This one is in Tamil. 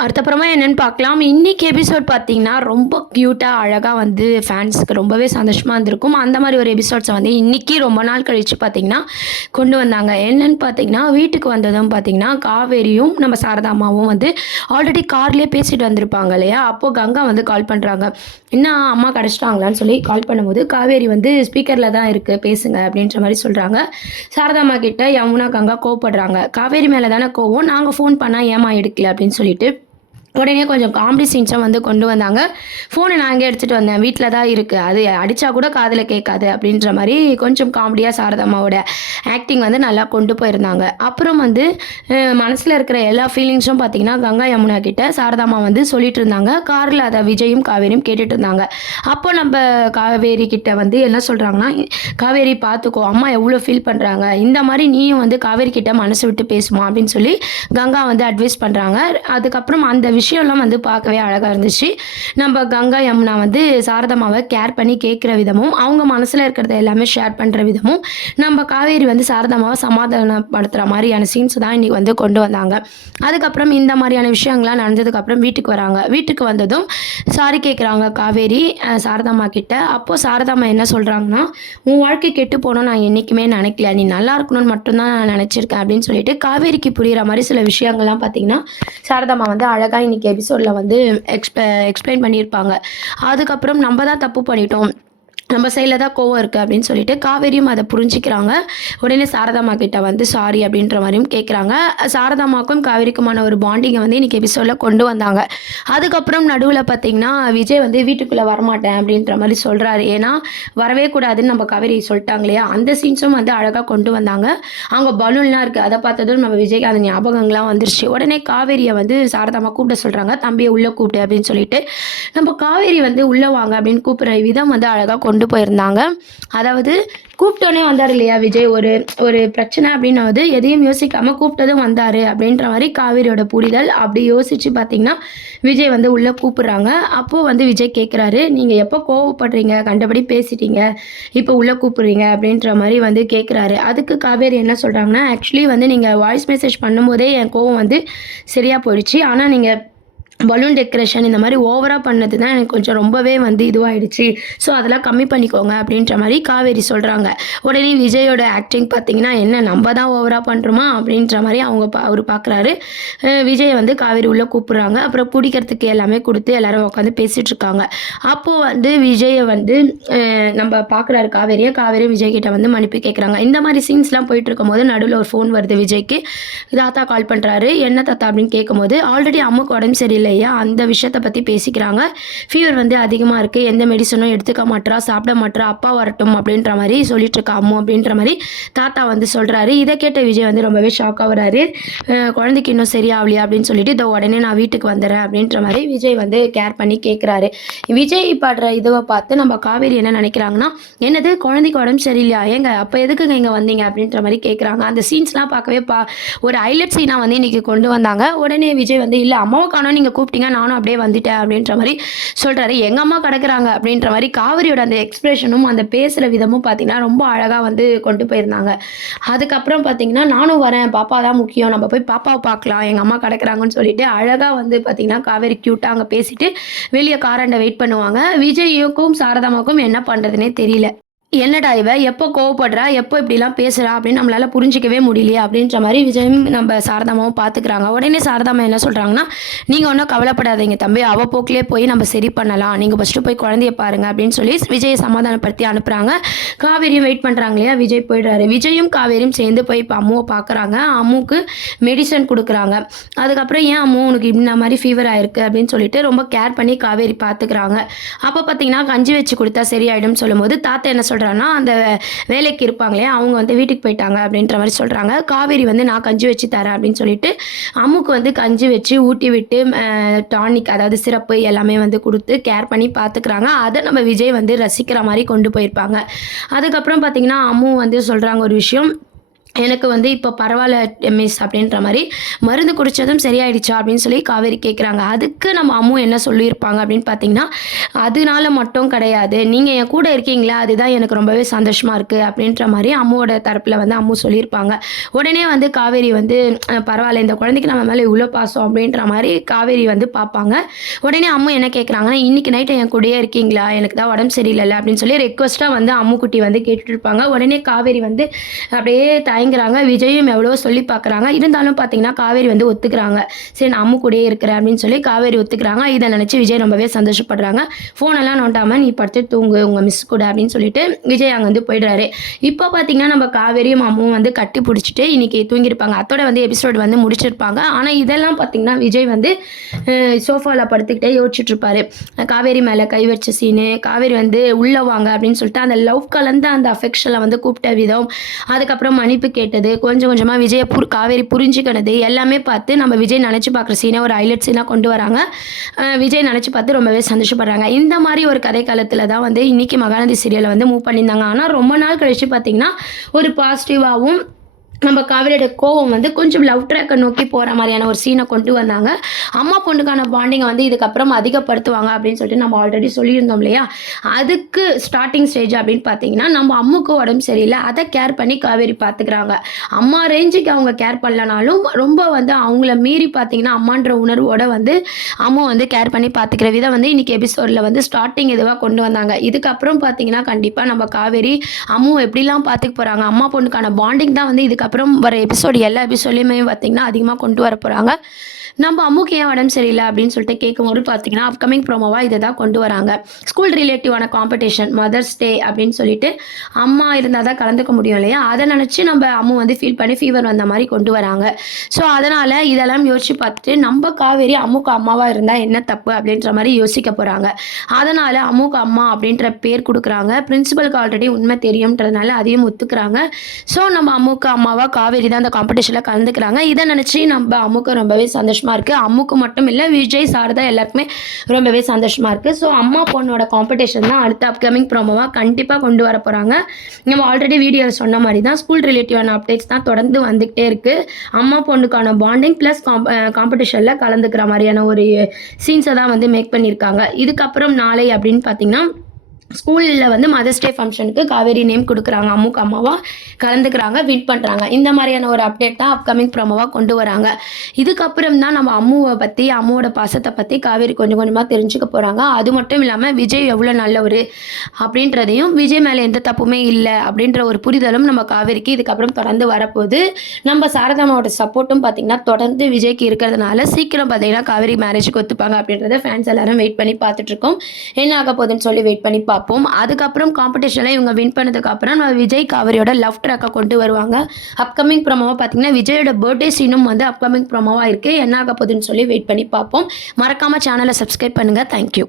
அடுத்தப்புறமா என்னன்னு பார்க்கலாம். இன்னைக்கு எபிசோட் பார்த்தீங்கன்னா, ரொம்ப கியூட்டா, அழகா வந்து ஃபேன்ஸ்க்கு ரொம்பவே சந்தோஷமா இருந்திருக்கும். அந்த மாரி ஒரு எபிசோட்ஸ வந்து இன்னைக்கு ரொம்ப நாள் கழிச்சு பார்த்தீங்கன்னா, கொண்டு வந்தாங்க. என்னன்னு பார்த்தீங்கன்னா, வீட்டுக்கு வந்ததும் பார்த்தீங்கன்னா, காவேரியும், நம்ம சாரதா அம்மாவும் வந்து ஆல்ரெடி கார்லயே பேசிட்டு வந்திருப்பாங்க இல்லையா? அப்போ கங்கா வந்து கால் பண்றாங்க. "என்ன அம்மா கெடைச்சிட்டாங்களான்னு?" சொல்லி கால் பண்ணும்போது, காவேரி வந்து "ஸ்பீக்கர்ல தான் இருக்கு, பேசுங்க" அப்படின்ற மாரி சொல்றாங்க. சாரதா அம்மா கிட்ட யமுனா, கங்கா கோவப்படுறாங்க. "காவேரி மேல தானே கோவம், நாங்க ஃபோன் பண்ணா ஏம்மா எடுக்கல?" அப்படின்னு சொல்லிட்டு உடனே கொஞ்சம் காமெடி சீன்ஸும் வந்து கொண்டு வந்தாங்க. "ஃபோனை நான் எங்கே எடுத்துட்டு வந்தேன்? வீட்ல தான் இருக்கு. அது அடிச்சா கூட காதுல கேட்காது." அப்படின்ற மாரி கொஞ்சம் காமெடியா சாரதாம்மாவோட ஆக்டிங் வந்து நல்லா கொண்டு போயிருந்தாங்க. அப்புறம் வந்து மனசுல இருக்கிற எல்லா ஃபீலிங்ஸும் பார்த்தீங்கன்னா, கங்கா யமுனா கிட்ட சாரதாம்மா வந்து சொல்லிட்டு இருந்தாங்க. கார்ல அத விஜயும், காவேரியும் கேட்டுட்டு இருந்தாங்க. அப்போ நம்ப காவேரி கிட்ட வந்து என்ன சொல்றாங்கன்னா, "காவேரி பார்த்துக்கோ, அம்மா எவ்வளோ ஃபீல் பண்றாங்க. இந்த மாரி நீயும் வந்து காவேரி கிட்ட மனசு விட்டு பேசுமா." அப்படின்னு சொல்லி கங்கா வந்து அட்வைஸ் பண்றாங்க. அதுக்கப்புறம் அந்த விஷயம்லாம் வந்து பார்க்கவே அழகா இருந்துச்சு. நம்ம கங்கா, யமுனா வந்து சாரதாம்மாவ கேர் பண்ணி கேட்கிற விதமும், அவங்க மனசுல இருக்கிறத எல்லாமே ஷேர் பண்ற விதமும், நம்ம காவேரி வந்து சாரதாம்மாவ சமாதானப்படுத்துற மாரியான சீன்ஸ் தான் இன்னைக்கு வந்து கொண்டு வந்தாங்க. அதுக்கப்புறம் இந்த மாரியான விஷயங்கள்லாம் நடந்ததுக்கப்புறம் வீட்டுக்கு வராங்க. வீட்டுக்கு வந்ததும் சாரி கேட்குறாங்க காவேரி சாரதாம்மா கிட்ட. அப்போ சாரதாம்மா என்ன சொல்றாங்கன்னா, "உன் வாழ்க்கை கெட்டு போணும்னு நான் என்னைக்குமே நினைக்கல. நீ நல்லா இருக்கணும்னு மட்டும் தான் நான் நினைச்சிருக்கேன்." அப்படின்னு சொல்லிட்டு காவேரிக்கு புரியிற மாரி சில விஷயங்கள்லாம் பார்த்தீங்கன்னா, சாரதாம்மா வந்து அழகா இன்னைக்கு எபிசோட்ல வந்து எக்ஸ்பிளைன் பண்ணியிருப்பாங்க. அதுக்கப்புறம் நம்ம தான் தப்பு பண்ணிட்டோம். நம்ம சைட்ல தான் கோவம் இருக்கு அப்படின்னு சொல்லிட்டு காவேரியும் அத புரிஞ்சுக்கிறாங்க. உடனே சாரதாம்மா கிட்ட வந்து சாரி அப்படின்ற மாரியும் கேட்குறாங்க. சாரதாம்மாவுக்கும் காவேரிக்குமான ஒரு பாண்டிங்க வந்து இன்னைக்கு எபிசோட்ல கொண்டு வந்தாங்க. அதுக்கப்புறம் நடுவுல பார்த்தீங்கன்னா, விஜய் வந்து வீட்டுக்குள்ள வரமாட்டேன் அப்படின்ற மாரி சொல்றாரு. ஏன்னா, வரவே கூடாதுன்னு நம்ம காவேரி சொல்ட்டாங்க இல்லையா? அந்த சீன்ஸும் வந்து அழகா கொண்டு வந்தாங்க. அங்க பலூன்லாம் இருக்கு. அத பார்த்ததும் நம்ம விஜய்க்கு அந்த ஞாபகங்கள்லாம் வந்துருச்சு. உடனே காவேரிய வந்து சாரதாம்மா கூப்பிட சொல்றாங்க. "தம்பிய உள்ள கூப்பிடு" அப்படின்னு சொல்லிட்டு. நம்ம காவேரி வந்து "உள்ள வாங்க" அப்படின்னு கூப்பிடுற விதம் வந்து அழகா கொண்டு போயிருந்தாங்க. அதாவது கூப்பிட்டோனே வந்தாரு இல்லையா விஜய், ஒரு ஒரு பிரச்சனை அப்படின்னாவது எதையும் யோசிக்காம கூப்பிட்டதும் வந்தாரு அப்படின்ற மாரி காவேரியோட புரிதல். அப்படி யோசிச்சு பார்த்தீங்கன்னா, விஜய் வந்து உள்ள கூப்பிடுறாங்க. அப்போ வந்து விஜய் கேட்குறாரு, "நீங்க எப்போ கோவப்படுறீங்க? கண்டபடி பேசிட்டீங்க. இப்போ உள்ள கூப்பிடுறீங்க" அப்படின்ற மாரி வந்து கேட்குறாரு. அதுக்கு காவேரி என்ன சொல்றாங்கன்னா, "ஆக்சுவலி வந்து நீங்க வாய்ஸ் மெசேஜ் பண்ணும்போதே என் கோவம் வந்து சரியா போயிடுச்சு. ஆனா நீங்க பலூன் டெக்கரேஷன் இந்த மாரி ஓவரா பண்ணது தான் எனக்கு கொஞ்சம் ரொம்பவே வந்து இதுவாயிடுச்சு. ஸோ அதெல்லாம் கம்மி பண்ணிக்கோங்க" அப்படின்ற மாரி காவேரி சொல்றாங்க. உடனே விஜயோட ஆக்டிங் பார்த்தீங்கன்னா, "என்ன நம்ம தான் ஓவரா பண்றோமா?" அப்படின்ற மாரி அவரு பார்க்குறாரு. விஜய வந்து காவேரி உள்ள கூப்பிடுறாங்க. அப்புறம் குடிக்கிறதுக்கு எல்லாமே குடுத்து எல்லாரும் உட்காந்து பேசிட்டு இருக்காங்க. அப்போ வந்து விஜய வந்து நம்ம பார்க்குறாரு காவேரிய. காவேரி விஜய் கிட்ட வந்து மன்னிப்பு கேட்குறாங்க. இந்த மாரி சீன்ஸ்லாம் போயிட்டு இருக்கும்போது நடுவுல ஒரு ஃபோன் வருது விஜய்க்கு. தாத்தா கால் பண்றாரு. "என்ன தாத்தா?" அப்படின்னு கேட்கும்போது, ஆல்ரெடி அம்முக்கு உடம்பு சரியில்லையா, அந்த விஷயத்த பத்தி பேசிக்கிறாங்க. "ஃபீவர் வந்து அதிகமா இருக்கு. எந்த மெடிசனும் எடுத்துக்க மாட்றா, சாப்பிட மாட்றா. அப்பா வரட்டும்" அப்படின்ற மாரி சொல்லிட்டு இருக்கா அம்மு அப்படின்ற மாரி தாத்தா வந்து சொல்றாரு. இத கேட்ட விஜய் வந்து ரொம்பவே ஷாக் ஆகுறாரு. "குழந்தைக்கு இன்னும் சரியாவலையா?" அப்படின்னு சொல்லிட்டு, "இதோ உடனே நான் வீட்டுக்கு வந்துடுறேன்" அப்படின்ற மாரி விஜய் வந்து கேர் பண்ணி கேட்குறாரு. விஜய் படுற இதுவ பார்த்து நம்ம காவேரி என்ன நினைக்கிறாங்கன்னா, "என்னது குழந்தைக்கு உடம்பு சரியில்லையா? ஏங்க அப்ப எதுக்குங்க இங்க வந்தீங்க?" அப்படின்ற மாரி கேட்குறாங்க. அந்த சீன்ஸ்லாம் பார்க்கவே ஒரு ஹைலைட் சீனா வந்து இன்னைக்கு கொண்டு வந்தாங்க. உடனே விஜய் வந்து, "இல்ல அம்மாவ காணோம், நீங்க கூப்பிட்டீங்க, நானும் அப்படியே வந்துட்டேன்" அப்படின்ற மாரி சொல்றாரு. "எங்க அம்மா கிடக்குறாங்க" அப்படின்ற மாரி காவிரியோட அந்த எக்ஸ்பிரஷனும், அந்த பேசுற விதமும் பார்த்தீங்கன்னா, ரொம்ப அழகா வந்து கொண்டு போயிருந்தாங்க. அதுக்கப்புறம் பார்த்தீங்கன்னா, "நானும் வரேன், பாப்பா தான் முக்கியம். நம்ம போய் பாப்பாவ பார்க்கலாம். எங்க அம்மா கிடக்குறாங்கன்னு" சொல்லிட்டு அழகா வந்து பார்த்தீங்கன்னா, காவேரி கியூட்டா அங்க பேசிட்டு வெளிய காராண்ட வெயிட் பண்ணுவாங்க. விஜய்க்கும் சாரதாம்மாவுக்கும் என்ன பண்றதுன்னே தெரியல. "என்னடா இவ! எப்போ கோவப்படுறா? எப்போ இப்படிலாம் பேசுறா?" அப்படின்னு நம்மளால புரிஞ்சுக்கவே முடியலையே அப்படின்ற மாரி விஜயும் நம்ம சாரதாம்மாவும் பார்த்துக்கிறாங்க. உடனே சாரதாம்மா என்ன சொல்றாங்கன்னா, "நீங்க ஒண்ணும் கவலைப்படாதீங்க தம்பி. அவ போக்கிலே போய் நம்ம சரி பண்ணலாம். நீங்க ஃபர்ஸ்ட்டு போய் குழந்தைய பாருங்க" அப்படின்னு சொல்லி விஜய சமாதானப்படுத்தி அனுப்புறாங்க. காவேரியும் வெயிட் பண்றாங்க இல்லையா? விஜய் போயிடுறாரு. விஜயும் காவேரியும் சேர்ந்து போய் இப்ப அம்முவ பார்க்குறாங்க. அம்முக்கு மெடிசன் குடுக்குறாங்க. அதுக்கப்புறம் "ஏன் அம்மு உனக்கு இந்த மாரி ஃபீவர் ஆயிருக்கு?" அப்படின்னு சொல்லிட்டு ரொம்ப கேர் பண்ணி காவேரி பார்த்துக்கிறாங்க. அப்ப பார்த்தீங்கன்னா, கஞ்சி வச்சு குடுத்தா சரியாயிடும்னு சொல்லும்போது, தாத்தா என்ன சொல்றாருன்னா, அந்த வேலைக்கு இருப்பாங்க இல்லையா? அவங்க வந்து வீட்டுக்கு போயிட்டாங்க அப்படின்ற மாரி சொல்றாங்க. காவேரி வந்து "நான் கஞ்சி வச்சு தரேன்" அப்படின்னு சொல்லிட்டு, அம்முக்கு வந்து கஞ்சி வச்சு ஊட்டி விட்டு, டானிக் அதாவது சிரப்பு எல்லாமே வந்து குடுத்து கேர் பண்ணி பார்த்துக்கிறாங்க. அத நம்ம விஜய் வந்து ரசிக்கிற மாரி கொண்டு போயிருப்பாங்க. அதுக்கப்புறம் பார்த்தீங்கன்னா, அம்மு வந்து சொல்றாங்க ஒரு விஷயம். எனக்கு வந்து இப்போ பரவாயில்ல மிஸ் அப்படின்ற மாரி, மருந்து குடிச்சதும் சரியாயிடுச்சா அப்படின்னு சொல்லி காவேரி கேட்குறாங்க. அதுக்கு நம்ம அம்மு என்ன சொல்லியிருப்பாங்க அப்படின்னு பார்த்தீங்கன்னா, அதனால மட்டும் கிடையாது. நீங்க என் கூட இருக்கீங்களா, அதுதான் எனக்கு ரொம்பவே சந்தோஷமா இருக்கு அப்படின்ற மாரி அம்முவோட தரப்புல வந்து அம்மு சொல்லியிருப்பாங்க. உடனே வந்து காவேரி வந்து பரவாயில்ல இந்த குழந்தைக்கு நம்ம மேல இவ்ளோ பாசம் அப்படின்ற மாரி காவேரி வந்து பார்ப்பாங்க. உடனே அம்மு என்ன கேட்குறாங்கன்னா, "இன்னைக்கு நைட் என் கூடயே இருக்கீங்களா? எனக்கு தான் உடம்பு சரியில்லல்ல" அப்படின்னு சொல்லி ரெக்வெஸ்ட்டா வந்து அம்முக்குட்டி வந்து கேட்டுட்டு இருப்பாங்க. உடனே காவேரி வந்து அப்படியே தயங்குறாங்க. விஜயும் எவ்வளவோ சொல்லி பார்க்குறாங்க. இருந்தாலும் பார்த்தீங்கன்னா, காவேரி வந்து ஒத்துக்கிறாங்க. சரி நான் அம்மு கூடயே இருக்கிறேன் அப்படின்னு சொல்லி காவேரி ஒத்துக்கிறாங்க. இத நினைச்சு விஜய் ரொம்பவே சந்தோஷப்படுறாங்க. ஃபோனெல்லாம் நோண்டாம நீ படுத்து தூங்கு உங்க மிஸ் கூட அப்படின்னு சொல்லிட்டு விஜய் அங்கருந்து போயிடுறாரு. இப்போ பார்த்தீங்கன்னா, நம்ம காவேரியும் அம்முவும் வந்து கட்டி புடிச்சுட்டு இன்னைக்கு தூங்கியிருப்பாங்க. அத்தோட வந்து எபிசோட் வந்து முடிச்சிருப்பாங்க. ஆனா இதெல்லாம் பார்த்தீங்கன்னா, விஜய் வந்து சோஃபால படுத்துக்கிட்டே யோசிச்சுட்டு இருப்பாரு. காவேரி மேல கை வச்ச சீனு, காவேரி வந்து உள்ள வாங்க அப்படின்னு சொல்லிட்டு அந்த லவ் கலந்த அந்த அஃபெக்ஷன்ல வந்து கூப்பிட்ட விதம், அதுக்கப்புறம் மன்னிப்பு கேட்டது, கொஞ்சம் கொஞ்சமா விஜய காவேரி புரிஞ்சுக்கினது எல்லாமே பார்த்து நம்ம விஜய் நெனச்சு பார்க்குற சீன ஒரு ஹைலைட் சீனா கொண்டு வராங்க. விஜய் நெனச்சு பார்த்து ரொம்பவே சந்தோஷப்படுறாங்க. இந்த மாரி ஒரு கதை காலத்துல தான் வந்து இன்னைக்கு மகாநதி சீரியல வந்து மூவ் பண்ணியிருந்தாங்க. ஆனா ரொம்ப நாள் கழிச்சு பார்த்தீங்கன்னா, ஒரு பாசிட்டிவாவும் நம்ம காவேரியோட கோவம் வந்து கொஞ்சம் லவ் ட்ராக்க நோக்கி போற மாரியான ஒரு சீன கொண்டு வந்தாங்க. அம்மா பொண்ணுக்கான பாண்டிங்க வந்து இதுக்கப்புறம் அதிகப்படுத்துவாங்க அப்படின்னு சொல்லிட்டு நம்ம ஆல்ரெடி சொல்லியிருந்தோம் இல்லையா? அதுக்கு ஸ்டார்ட்டிங் ஸ்டேஜ் அப்படின்னு பார்த்தீங்கன்னா, நம்ம அம்முக்கு உடம்பு சரியில்ல. அத கேர் பண்ணி காவேரி பார்த்துக்கிறாங்க. அம்மா ரேஞ்சுக்கு அவங்க கேர் பண்ணலனாலும், ரொம்ப வந்து அவங்கள மீறி பார்த்தீங்கன்னா, அம்மான்ற உணர்வோட வந்து அம்மு வந்து கேர் பண்ணி பார்த்துக்கிற விதம் வந்து இன்னைக்கு எபிசோட்ல வந்து ஸ்டார்ட்டிங் இதுவா கொண்டு வந்தாங்க. இதுக்கப்புறம் பார்த்தீங்கன்னா, கண்டிப்பா நம்ம காவேரி அம்முவ எப்படிலாம் பார்த்துக்க போறாங்க, அம்மா பொண்ணுக்கான பாண்டிங் தான் வந்து இதுக்கப்புறம் வர எபிசோடு எல்லா எபிசோட்லயுமே பார்த்தீங்கன்னா, அதிகமா கொண்டு வர போறாங்க. நம்ம அம்முக்கு ஏன் உடம்பு சரியில்ல அப்படின்னு சொல்லிட்டு கேட்கும்போது பார்த்தீங்கன்னா, அப்கமிங் ப்ரோமோவா இத தான் கொண்டு வராங்க. ஸ்கூல் ரிலேட்டிவான காம்படிஷன் மதர்ஸ் டே அப்படின்னு சொல்லிட்டு, அம்மா இருந்தா தான் கலந்துக்க முடியும் இல்லையா? அத நினைச்சு நம்ம அம்மு வந்து ஃபீல் பண்ணி ஃபீவர் வந்த மாரி கொண்டு வராங்க. ஸோ, அதனால இதெல்லாம் யோசிச்சு பார்த்துட்டு, நம்ம காவேரி அம்முக்கு அம்மாவா இருந்தா என்ன தப்பு அப்படின்ற மாரி யோசிக்க போறாங்க. அதனால அம்முக்கு அம்மா அப்படின்ற பேர் குடுக்குறாங்க. பிரின்சிபலுக்கு ஆல்ரெடி உண்மை தெரியும்ன்றதுனால அதையும் ஒத்துக்கிறாங்க. ஸோ, நம்ம அம்முக்கு அம்மாவா காவேரி தான் அந்த காம்படிஷன்ல கலந்துக்கிறாங்க. இத நினைச்சு நம்ம அம்முக்கு ரொம்பவே சந்தோஷமா இருக்கு. அம்முக்கு மட்டும் இல்ல, விஜய், சாரதா எல்லாருக்குமே ரொம்பவே சந்தோஷமா இருக்கு. ஸோ, அம்மா பொண்ணோட காம்படிஷன் தான் அடுத்த அப்கமிங் ப்ரோமோவா கண்டிப்பா கொண்டு வர போறாங்க. நம்ம ஆல்ரெடி வீடியோல சொன்ன மாரி தான் ஸ்கூல் ரிலேட்டிவான அப்டேட்ஸ் தான் தொடர்ந்து வந்துகிட்டே இருக்கு. அம்மா பொண்ணுக்கான பாண்டிங் பிளஸ் காம்படிஷன்ல கலந்துக்கிற மாரியான ஒரு சீன்ஸ தான் வந்து மேக் பண்ணியிருக்காங்க. இதுக்கப்புறம் நாளை அப்படின்னு பார்த்தீங்கன்னா, ஸ்கூல்ல வந்து மதர்ஸ் டே ஃபங்ஷனுக்கு காவேரி நேம் குடுக்குறாங்க. அம்முக்கு அம்மாவா கலந்துக்கிறாங்க, வின் பண்றாங்க. இந்த மாரியான ஒரு அப்டேட் தான் அப்கமிங் ப்ரோமோவா கொண்டு வராங்க. இதுக்கப்புறம் தான் நம்ம அம்முவ பத்தி, அம்முவோட பாசத்த பத்தி காவேரி கொஞ்சம் கொஞ்சமா தெரிஞ்சுக்க போறாங்க. அது மட்டும் இல்லாம விஜய் எவ்வளோ நல்லவரு அப்படின்றதையும், விஜய் மேல எந்த தப்புமே இல்ல அப்படின்ற ஒரு புரிதலும் நம்ம காவேரிக்கு இதுக்கப்புறம் தொடர்ந்து வரப்போது. நம்ம சாரதாம்மாவோட சப்போர்ட்டும் பார்த்தீங்கன்னா, தொடர்ந்து விஜய்க்கு இருக்கிறதுனால சீக்கிரம் பார்த்தீங்கன்னா, காவேரி மேரேஜ்க்கு ஒத்துப்பாங்க அப்படின்றத ஃபேன்ஸ் எல்லாரும் வெயிட் பண்ணி பார்த்துட்ருக்கோம். என்ன ஆக போகுதுன்னு சொல்லி வெயிட் பண்ணி பார்ப்போம். அதுக்கப்புறம் காம்படிஷன்ல இவங்க வின் பண்ணதுக்கு அப்புறம் நம்ம விஜய் காவேரியோட லவ் ட்ராக்க கொண்டு வருவாங்க. அப்கமிங் ப்ரோமோவா பார்த்தீங்கன்னா, விஜயோட பர்த்டே சீனும் வந்து அப்கமிங் ப்ரோமோவா இருக்கு. என்ன ஆக போகுதுன்னு சொல்லி வெயிட் பண்ணி பார்ப்போம். மறக்காம சேனலை சப்ஸ்கிரைப் பண்ணுங்க. Thank you.